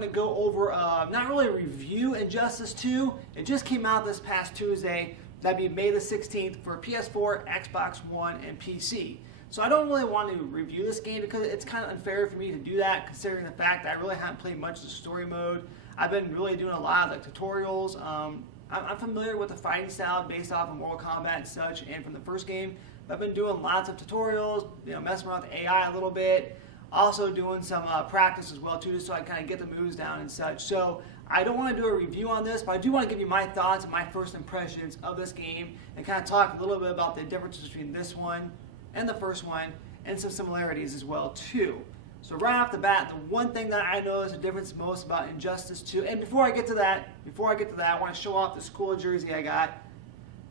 wanted to go over, not really a review Injustice 2. It just came out this past Tuesday. That'd be May the 16th for PS4, Xbox One, and PC. So I don't really want to review this game because it's kind of unfair for me to do that, considering the fact that I really haven't played much of the story mode. I've been really doing a lot of like tutorials. I'm familiar with the fighting style based off of Mortal Kombat and such, and from the first game. I've been doing lots of tutorials, messing around with AI a little bit. Also doing some practice as well too, so I kind of get the moves down and such. So I don't want to do a review on this, but I do want to give you my thoughts and my first impressions of this game and kind of talk a little bit about the differences between this one and the first one and some similarities as well too. So right off the bat, the one thing that I noticed the difference most about Injustice 2, and before I get to that, I want to show off this cool jersey I got.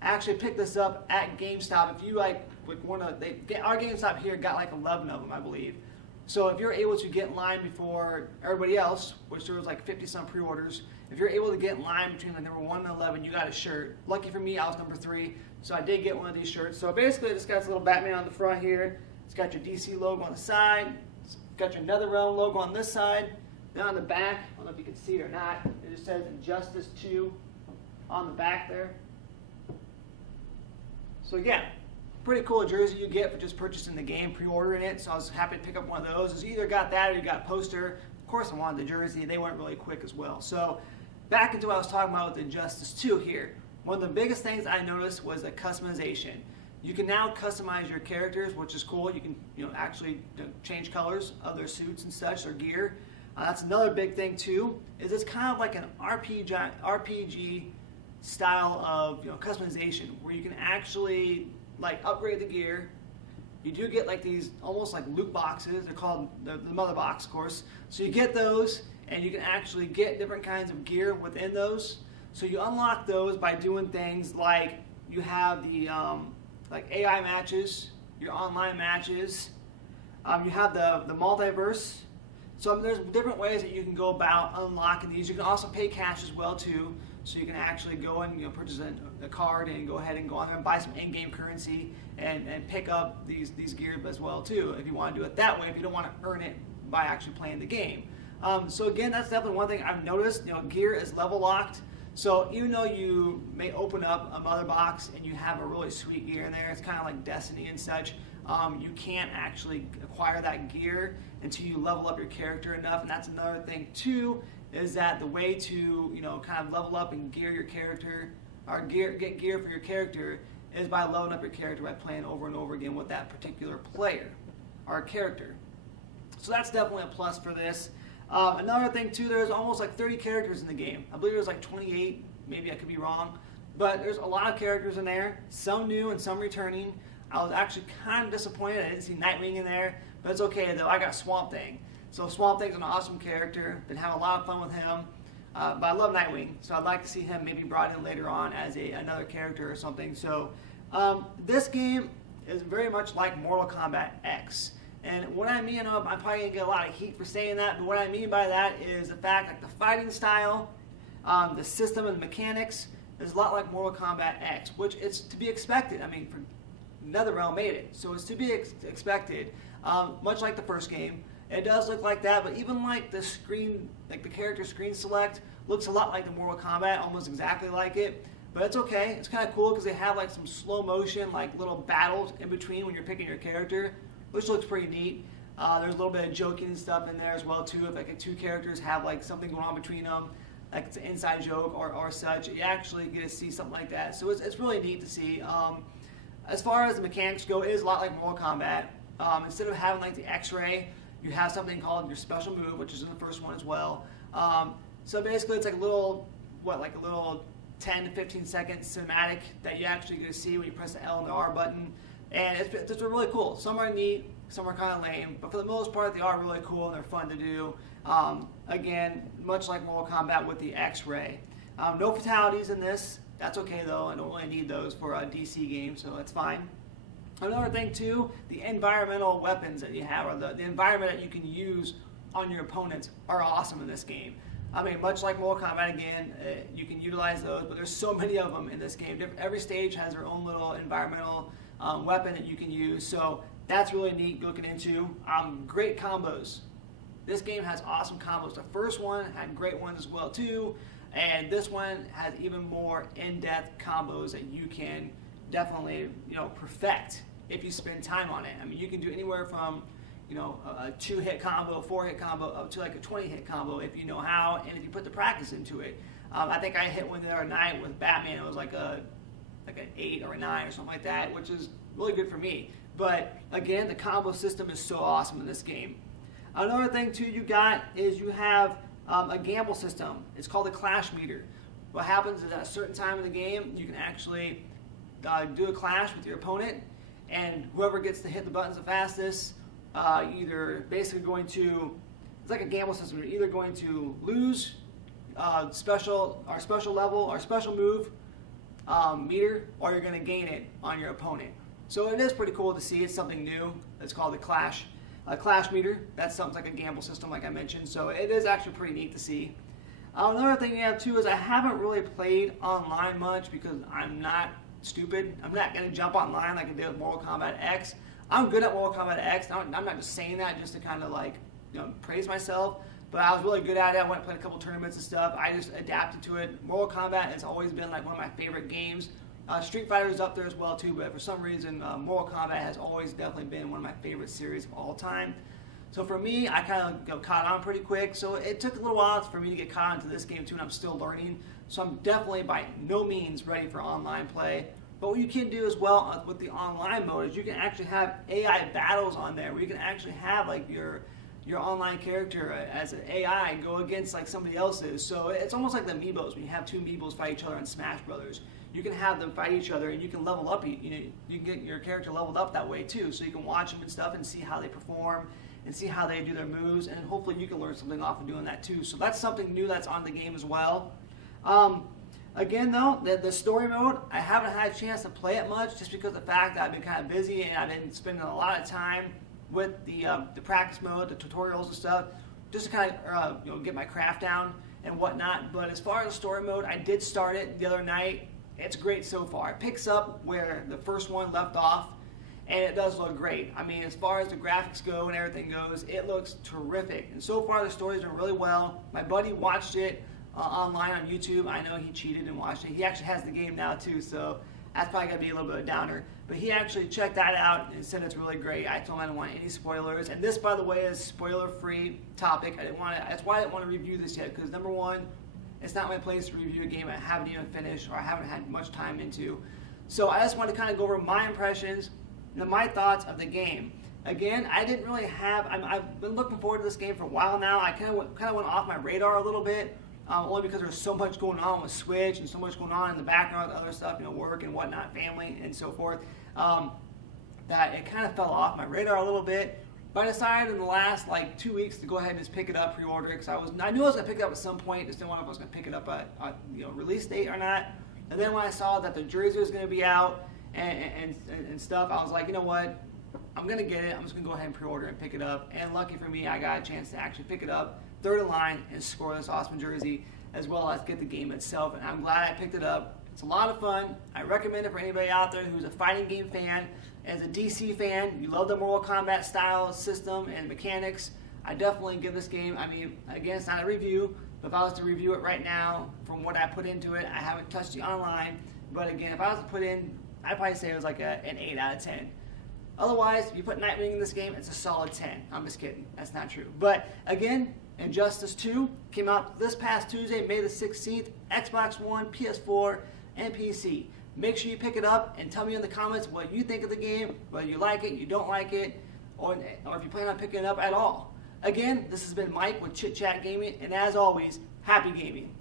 I actually picked this up at GameStop. If you like want to, our GameStop here got like 11 of them, I believe. So if you're able to get in line before everybody else, which there was like 50 some pre-orders, if you're able to get in line between the number 1 and 11, you got a shirt. Lucky for me, I was number 3, so I did get one of these shirts. So basically, it's got this little Batman on the front here. It's got your DC logo on the side. It's got your NetherRealm logo on this side. Then on the back, I don't know if you can see it or not, it just says Injustice 2 on the back there. So yeah. Pretty cool jersey you get for just purchasing the game, pre-ordering it, so I was happy to pick up one of those. So you either got that or you got a poster. Of course I wanted the jersey, they went really quick as well. So back into what I was talking about with Injustice 2 here. One of the biggest things I noticed was the customization. You can now customize your characters, which is cool. You can actually change colors of their suits and such, their gear. That's another big thing too, is it's kind of like an RPG style of customization where you can actually like upgrade the gear. You do get like these almost like loot boxes. They're called the mother box, of course. So you get those, and you can actually get different kinds of gear within those. So you unlock those by doing things like you have the like AI matches, your online matches. You have the multiverse. So there's different ways that you can go about unlocking these. You can also pay cash as well too. So you can actually go and purchase a card and go ahead and go on there and buy some in-game currency and pick up these gear as well too, if you want to do it that way, if you don't want to earn it by actually playing the game. So again, that's definitely one thing I've noticed. Gear is level locked. So even though you may open up a mother box and you have a really sweet gear in there, it's kind of like Destiny and such, you can't actually acquire that gear until you level up your character enough. And that's another thing too, is that the way to kind of level up and gear your character, or get gear for your character, is by leveling up your character by playing over and over again with that particular player or character. So that's definitely a plus for this. Another thing too, there's almost like 30 characters in the game. I believe there's like 28, maybe I could be wrong, but there's a lot of characters in there, some new and some returning. I was actually kind of disappointed I didn't see Nightwing in there, but it's okay though, I got Swamp Thing. So Swamp Thing's an awesome character, been having a lot of fun with him, but I love Nightwing, so I'd like to see him maybe brought in later on as another character or something. So this game is very much like Mortal Kombat X. And what I mean, I'm probably going to get a lot of heat for saying that, but what I mean by that is the fact like the fighting style, the system and the mechanics is a lot like Mortal Kombat X, which is to be expected. I mean, NetherRealm made it, so it's to be expected, much like the first game. It does look like that, but even like the screen, like the character screen select, looks a lot like the Mortal Kombat, almost exactly like it. But it's okay. It's kind of cool because they have like some slow motion, like little battles in between when you're picking your character, which looks pretty neat. There's a little bit of joking and stuff in there as well too. If like two characters have like something going on between them, like it's an inside joke or such, you actually get to see something like that. So it's really neat to see. As far as the mechanics go, it is a lot like Mortal Kombat. Instead of having like the X-ray, you have something called your special move, which is in the first one as well. So basically, it's like a little 10 to 15 second cinematic that you actually get to see when you press the L and the R button, and it's really cool. Some are neat, some are kind of lame, but for the most part, they are really cool and they're fun to do. Again, much like Mortal Kombat with the X-ray. No fatalities in this. That's okay though. I don't really need those for a DC game, so that's fine. Another thing too, the environmental weapons that you have, or the environment that you can use on your opponents, are awesome in this game. I mean, much like Mortal Kombat again, you can utilize those, but there's so many of them in this game. Every stage has their own little environmental weapon that you can use, so that's really neat looking into. Great combos. This game has awesome combos. The first one had great ones as well too, and this one has even more in-depth combos that you can definitely, perfect if you spend time on it. I mean, you can do anywhere from, a 2-hit combo, 4-hit combo, up to like a 20-hit combo if you know how, and if you put the practice into it. I think I hit one the other night with Batman. It was like an 8 or a 9 or something like that, which is really good for me. But again, the combo system is so awesome in this game. Another thing too you got is you have a gamble system. It's called the clash meter. What happens is at a certain time in the game, you can actually do a clash with your opponent, and whoever gets to hit the buttons the fastest, either basically going to, it's like a gamble system. You're either going to lose special level or special move meter, or you're going to gain it on your opponent. So it is pretty cool to see. It's something new. It's called the clash meter. That's something like a gamble system, like I mentioned. So it is actually pretty neat to see. Another thing you have too is I haven't really played online much because I'm not stupid. I'm not going to jump online like I did with Mortal Kombat X. I'm good at Mortal Kombat X. I'm not just saying that just to kind of like praise myself, but I was really good at it. I went and played a couple tournaments and stuff. I just adapted to it. Mortal Kombat has always been like one of my favorite games. Street Fighter is up there as well too, but for some reason Mortal Kombat has always definitely been one of my favorite series of all time. So for me, I kind of caught on pretty quick. So it took a little while for me to get caught into this game too, and I'm still learning. So I'm definitely by no means ready for online play. But what you can do as well with the online mode is you can actually have AI battles on there, where you can actually have like your online character as an AI go against like somebody else's. So it's almost like the amiibos when you have two amiibos fight each other in Smash Brothers. You can have them fight each other, and you can level up. You can get your character leveled up that way too. So you can watch them and stuff and see how they perform and see how they do their moves, and hopefully you can learn something off of doing that too. So that's something new that's on the game as well. Again though, the story mode, I haven't had a chance to play it much just because of the fact that I've been kind of busy and I've been spending a lot of time with the practice mode, the tutorials and stuff, just to kind of get my craft down and whatnot. But as far as the story mode, I did start it the other night. It's great so far. It picks up where the first one left off, and it does look great. I mean, as far as the graphics go and everything goes, it looks terrific. And so far the story's done really well. My buddy watched it online on YouTube. I know he cheated and watched it. He actually has the game now too, so that's probably going to be a little bit of a downer. But he actually checked that out and said it's really great. I told him I didn't want any spoilers. And this, by the way, is spoiler-free topic. That's why I didn't want to review this yet, because number one, it's not my place to review a game I haven't even finished or I haven't had much time into. So I just want to kind of go over my impressions and my thoughts of the game. Again, I didn't really have, I've been looking forward to this game for a while now. I kind of went off my radar a little bit, only because there's so much going on with Switch and so much going on in the background with other stuff, work and whatnot, family and so forth, that it kind of fell off my radar a little bit. But I decided in the last like 2 weeks to go ahead and just pick it up, pre-order it, because I knew I was going to pick it up at some point, just didn't know if I was going to pick it up at release date or not. And then when I saw that the jersey was going to be out and stuff, I was like, you know what, I'm going to get it. I'm just going to go ahead and pre-order and pick it up. And lucky for me, I got a chance to actually pick it up, third in line, and score this awesome jersey, as well as get the game itself. And I'm glad I picked it up. It's a lot of fun. I recommend it for anybody out there who's a fighting game fan. As a DC fan, you love the Mortal Kombat style, system, and mechanics, I definitely give this game, I mean, again, it's not a review, but if I was to review it right now, from what I put into it, I haven't touched the online, but again, if I was to put in, I'd probably say it was like an 8 out of 10. Otherwise, if you put Nightwing in this game, it's a solid 10. I'm just kidding. That's not true. But again, Injustice 2 came out this past Tuesday, May the 16th, Xbox One, PS4, and PC. Make sure you pick it up and tell me in the comments what you think of the game, whether you like it, you don't like it, or if you plan on picking it up at all. Again, this has been Mike with Chit Chat Gaming, and as always, happy gaming.